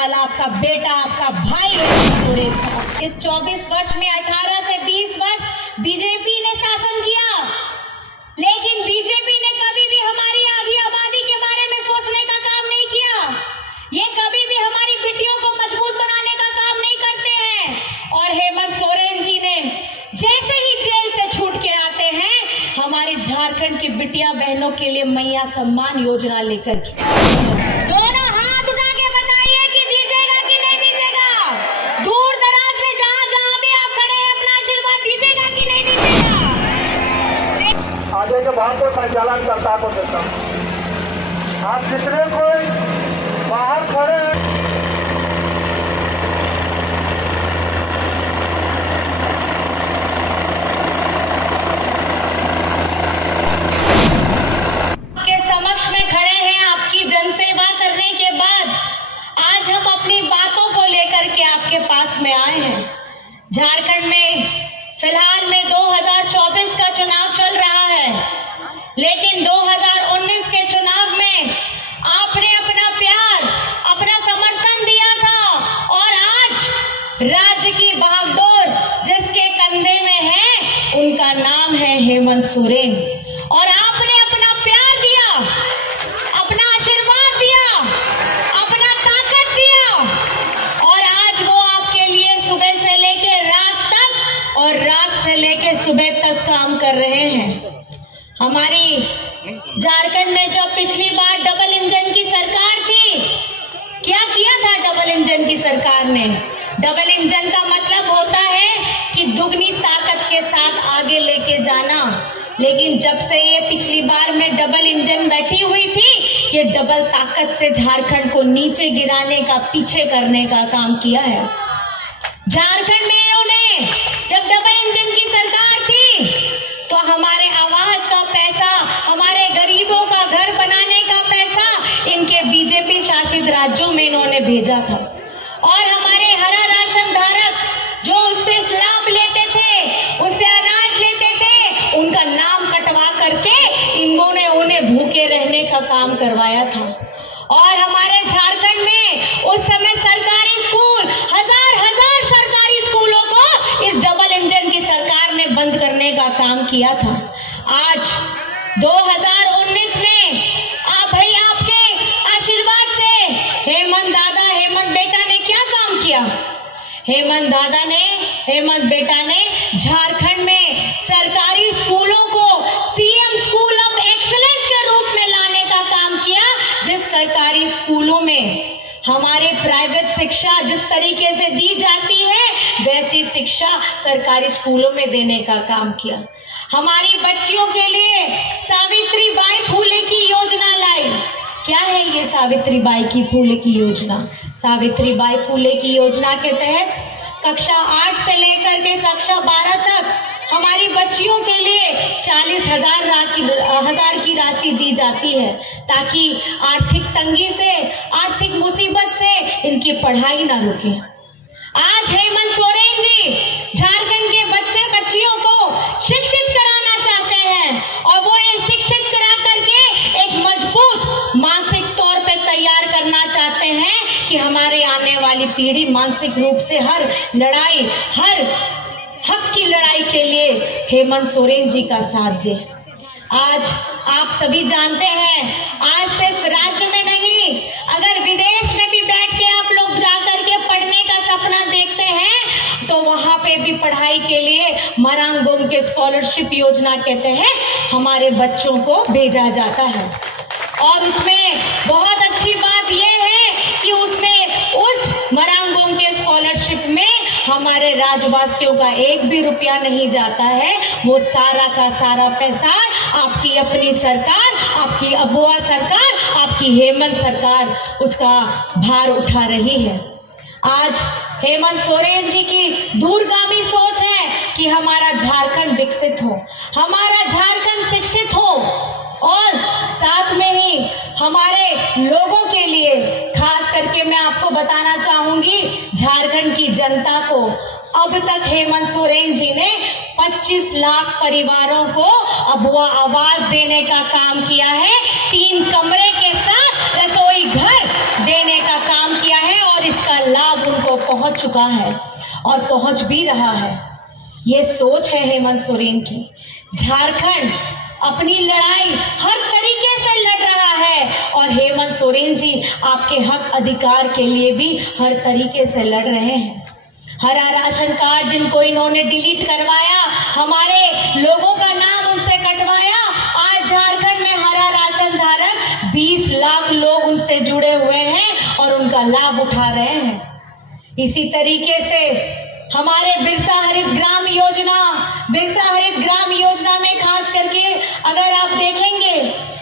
वाला आपका बेटा, आपका भाई हेमंत सोरेन साहब। इस 24 वर्ष में 18 से 20 वर्ष बीजेपी ने शासन किया, लेकिन बीजेपी ने कभी भी हमारी आधी आबादी के बारे में सोचने का काम नहीं किया। ये कभी भी हमारी बेटियों को मजबूत बनाने का काम नहीं करते हैं। और हेमंत सोरेन जी ने जैसे ही जेल से छूट के आते हैं, हमारे झारखंड की बिटिया बहनों के लिए मैया सम्मान योजना लेकर के दोनों हाथ उठा के बताइए कि दीजिएगा कि नहीं दीजिएगा। दूर दराज में जहाँ जहाँ भी आप खड़े हैं, अपना आशीर्वाद दीजिएगा कि नहीं दीजिएगा। आगे के बात को संचालन करता को देता हूँ। आप जितने कोई बाहर खड़े हैं, आपके पास में आए हैं। झारखंड में फिलहाल में 2024 का चुनाव चल रहा है, लेकिन 2019 के चुनाव में आपने अपना प्यार, अपना समर्थन दिया था। और आज राज्य की बागडोर जिसके कंधे में है, उनका नाम है हेमंत सोरेन। और आपने अपना प्यार दिया, अपना आशीर्वाद दिया, अपना ताकत दिया, और आज वो आपके लिए सुबह से लेके रात तक और रात से लेके सुबह तक काम कर रहे हैं। हमारी झारखंड में जब पिछली बार डबल इंजन की सरकार थी, क्या किया था डबल इंजन की सरकार ने? डबल इंजन का मतलब होता है कि दुगनी ताकत के साथ आगे लेके जाना। लेकिन जब से ये पिछली बार में डबल इंजन बैठी हुई थी, ये डबल ताकत से झारखंड को नीचे गिराने का, पीछे करने का काम किया है। झारखंड में इन्होंने जब डबल इंजन की सरकार थी, तो हमारे आवास का पैसा, हमारे गरीबों का घर बनाने का पैसा इनके बीजेपी शासित राज्यों में इन्होंने भेजा था। और हमारे हरा राशन धारक जो उससे लाभ लेते थे, उनसे अनाज लेते थे, उनका नाम कटवा करके इन्होंने उन्हें भूखे रहने का काम करवाया था। और हमारे झारखंड में उस समय सरकारी स्कूल, हजार सरकारी स्कूलों को इस डबल इंजन की सरकार ने बंद करने का काम किया था। आज 2019 में आप भाई आपके आशीर्वाद से हेमंत दादा, हेमंत बेटा ने क्या काम किया? हेमंत बेटा ने झारखंड में सरकारी स्कूलों को सीएम स्कूल ऑफ एक्सीलेंस के रूप में लाने का काम किया। जिस सरकारी स्कूलों में हमारे प्राइवेट शिक्षा जिस तरीके से दी जाती है, वैसी शिक्षा सरकारी स्कूलों में देने का काम किया। हमारी बच्चियों के लिए सावित्रीबाई फुले की योजना लाई। क्या है ये सावित्रीबाई की फुले की योजना? सावित्रीबाई फुले की योजना के तहत कक्षा 8 से लेकर के कक्षा 12 तक हमारी बच्चियों के लिए 40,000 की राशि दी जाती है, ताकि आर्थिक तंगी से, आर्थिक मुसीबत से इनकी पढ़ाई ना रुके। आज हेमंत सोरेन जी झारखंड के बच्चे बच्चियों को शिक्षित कराना चाहते हैं, और वो ये शिक्षित करा करके एक मजबूत मानसिक तौर पे तैयार करना चाहते हैं कि हमारे आने वाली पीढ़ी मानसिक रूप से हर लड़ाई, हर हक की लड़ाई के लिए हेमंत सोरेन जी का साथ दे। आज आप सभी जानते हैं, आज सिर्फ राज्य में नहीं, अगर विदेश में भी बैठ के आप लोग जाकर के पढ़ने का सपना देखते हैं, तो वहां पे भी पढ़ाई के लिए मरांगबोम के स्कॉलरशिप योजना के तहत हमारे बच्चों को भेजा जाता है। और उसमें बहुत अच्छी बात यह है कि उसमें उस मरांगबोम के स्कॉलरशिप में हमारे राज्यवासियों का एक भी रुपया नहीं जाता है। वो सारा का सारा पैसा आपकी अपनी सरकार, आपकी अबुआ सरकार, आपकी हेमंत सरकार उसका भार उठा रही है। आज हेमंत सोरेन जी की दूरगामी सोच है कि हमारा झारखंड विकसित हो, हमारा झारखंड शिक्षित हो, और साथ में ही हमारे लोगों के लिए, खास करके मैं आपको बताना चाहूंगी झारखंड की जनता को, अब तक हेमंत सोरेन जी ने 25 लाख परिवारों को अबुआ आवास देने का काम किया है, 3 कमरे के साथ रसोई घर देने का काम किया है। और और इसका लाभ उनको पहुंच चुका है और पहुंच भी रहा है। ये सोच है हेमंत सोरेन की। झारखंड अपनी लड़ाई हर तरीके से लड़ रहा है और हेमंत सोरेन जी आपके हक अधिकार के लिए भी हर तरीके से लड़ रहे हैं। हरा राशन कार्ड जिनको इन्होंने डिलीट करवाया, हमारे लोगों का नाम उनसे कटवाया, आज झारखंड में हरा राशन धारक 20 लाख लोग उनसे जुड़े हुए हैं और उनका लाभ उठा रहे हैं। इसी तरीके से हमारे बिरसा हरित ग्राम योजना में खास करके अगर आप देखेंगे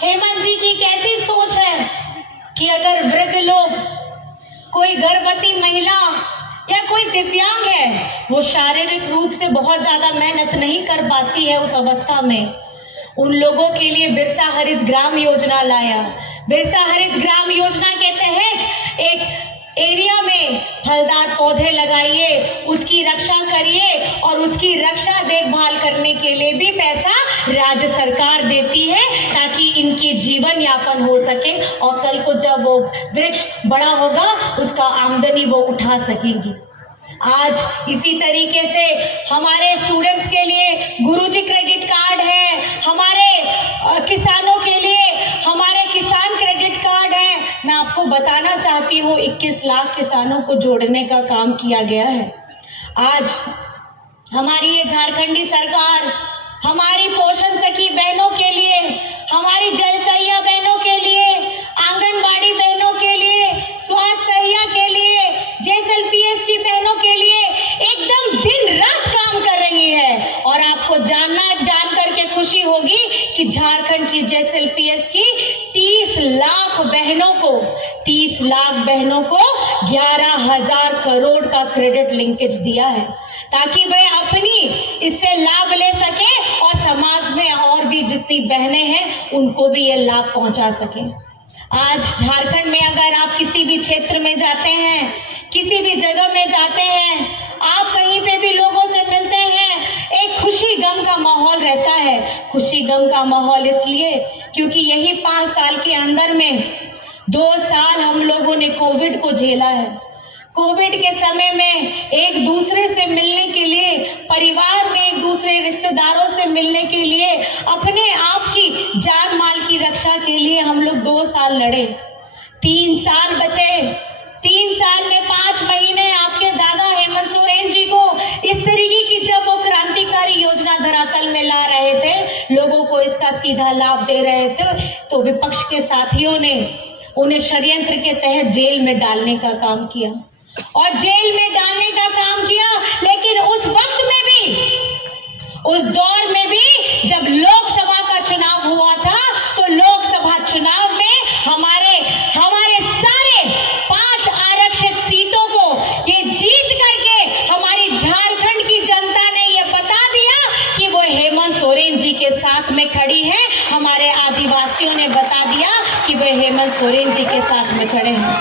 हेमंत जी की कैसी सोच है कि अगर वृद्ध लोग, कोई गर्भवती महिला या कोई दिव्यांग है, वो शारीरिक रूप से बहुत ज्यादा मेहनत नहीं कर पाती है उस अवस्था में, उन लोगों के लिए बिरसा हरित ग्राम योजना लाया। बिरसा हरित ग्राम योजना के तहत एक एरिया में फलदार पौधे लगाइए, उसकी रक्षा करिए और उसकी रक्षा देखभाल करने के लिए भी पैसा राज्य सरकार देती है ताकि इनकी जीवन यापन हो सके और कल को जब वो वृक्ष बड़ा होगा उसका आमदनी वो उठा सकेंगी। आज इसी तरीके से हमारे स्टूडेंट्स के लिए गुरुजी क्रेडिट कार्ड है, हमारे किसानों के लिए हमारे किसान क्रेडिट कार्ड है। मैं आपको बताना चाहती हूँ 21 लाख किसानों को जोड़ने का काम किया गया है। आज हमारी ये झारखंडी सरकार हमारी पोषण सखी बहनों के लिए, हमारी जल सहिया बहनों के लिए, आंगनबाड़ी बहनों के लिए, स्वास्थ्य सहिया के लिए, JSLPS की बहनों के लिए एकदम दिन रात काम कर रही है। और आपको जान करके खुशी होगी कि झारखंड की JSLPS की 30 लाख बहनों को 11,000 करोड़ का क्रेडिट लिंकेज दिया है ताकि वे अपनी इससे लाभ ले सके और समाज में और भी जितनी बहनें हैं उनको भी ये लाभ पहुंचा सके। आज झारखंड में अगर आप किसी भी क्षेत्र में जाते हैं, किसी भी जगह में जाते हैं, आप कहीं पे भी लोगों से मिलते हैं, एक खुशी गम का माहौल रहता है। खुशी गम का माहौल इसलिए क्योंकि यही 5 साल के अंदर में 2 साल हम लोगों ने कोविड को झेला है। कोविड के समय में एक दूसरे से मिलने के लिए, परिवार में एक दूसरे रिश्तेदारों से मिलने के लिए, अपने आप की जान माल की रक्षा के लिए हम लोग 2 साल लड़े। 3 साल बचे। 3 साल में 5 महीने आपके दादा हेमंत सोरेन जी को इस तरीके की जब वो क्रांतिकारी योजना धरातल में ला रहे थे, लोगों को इसका सीधा लाभ दे रहे थे, तो विपक्ष के साथियों ने उन्हें षड्यंत्र के तहत जेल में डालने का काम किया और जेल में डालने का काम किया। लेकिन उस वक्त में भी, उस दौर में भी जब लोकसभा का चुनाव हुआ था तो लोकसभा चुनाव में हमारे सारे 5 आरक्षित सीटों को ये जीत करके हमारी झारखंड की जनता ने ये बता दिया कि वो हेमंत सोरेन जी के साथ में खड़ी है। हमारे आदिवासियों ने बता दिया कि वो हेमंत सोरेन जी के साथ में खड़े हैं।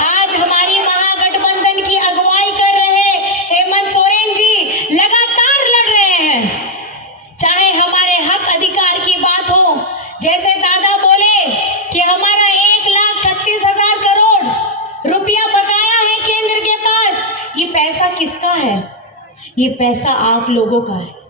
आज हमारी महागठबंधन की अगुवाई कर रहे हेमंत सोरेन जी लगातार लड़ रहे हैं। चाहे हमारे हक अधिकार की बात हो, जैसे दादा बोले कि हमारा 1,36,000 करोड़ रुपया बकाया है केंद्र के पास। ये पैसा किसका है? ये पैसा आप लोगों का है।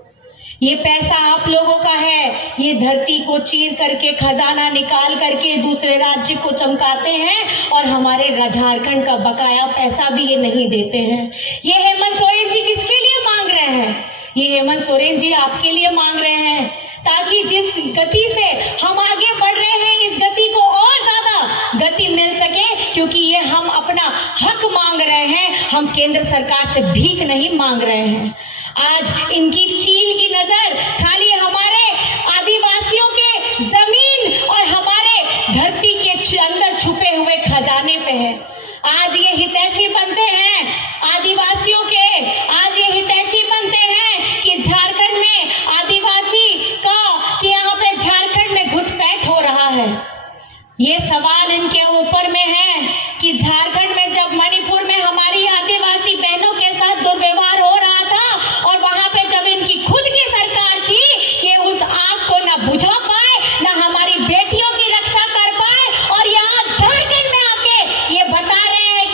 ये पैसा आप लोगों का है। ये धरती को चीर करके, खजाना निकाल करके दूसरे राज्य को चमकाते हैं और हमारे झारखंड का बकाया पैसा भी ये नहीं देते हैं। ये हेमंत सोरेन जी किसके लिए मांग रहे हैं? ये हेमंत सोरेन जी आपके लिए मांग रहे हैं ताकि जिस गति से हम आगे बढ़ रहे हैं, इस गति को और ज्यादा गति मिल सके, क्योंकि ये हम अपना हक मांग रहे हैं। हम केंद्र सरकार से भीख नहीं मांग रहे हैं। आज इनकी चील की नजर खाली हमारे आदिवासियों के जमीन और हमारे धरती के अंदर छुपे हुए खजाने पे है। आज ये हितैषी बनते हैं आदिवासियों के, आज ये हितैषी बनते हैं कि झारखंड में आदिवासी का, कि यहाँ पे झारखंड में घुसपैठ हो रहा है। ये सवाल इनके ऊपर में है कि झारखंड में जब मणिपुर में हमारी आदिवासी बहनों के साथ दुर्व्यवहार हो रहा था और वहां पे जब इनकी खुद की सरकार थी, ये उस आग को न बुझा पाए, न हमारी बेटियों की रक्षा कर पाए, और यहाँ झारखंड में आके ये बता रहे हैं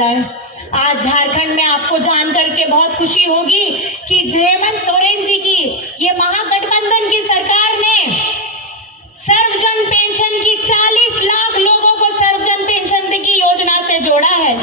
जाए। आज झारखंड में आपको जान करके बहुत खुशी होगी कि हेमंत सोरेन जी की ये महागठबंधन की सरकार ने सर्वजन पेंशन की 40 लाख लोगों को सर्वजन पेंशन की योजना से जोड़ा है।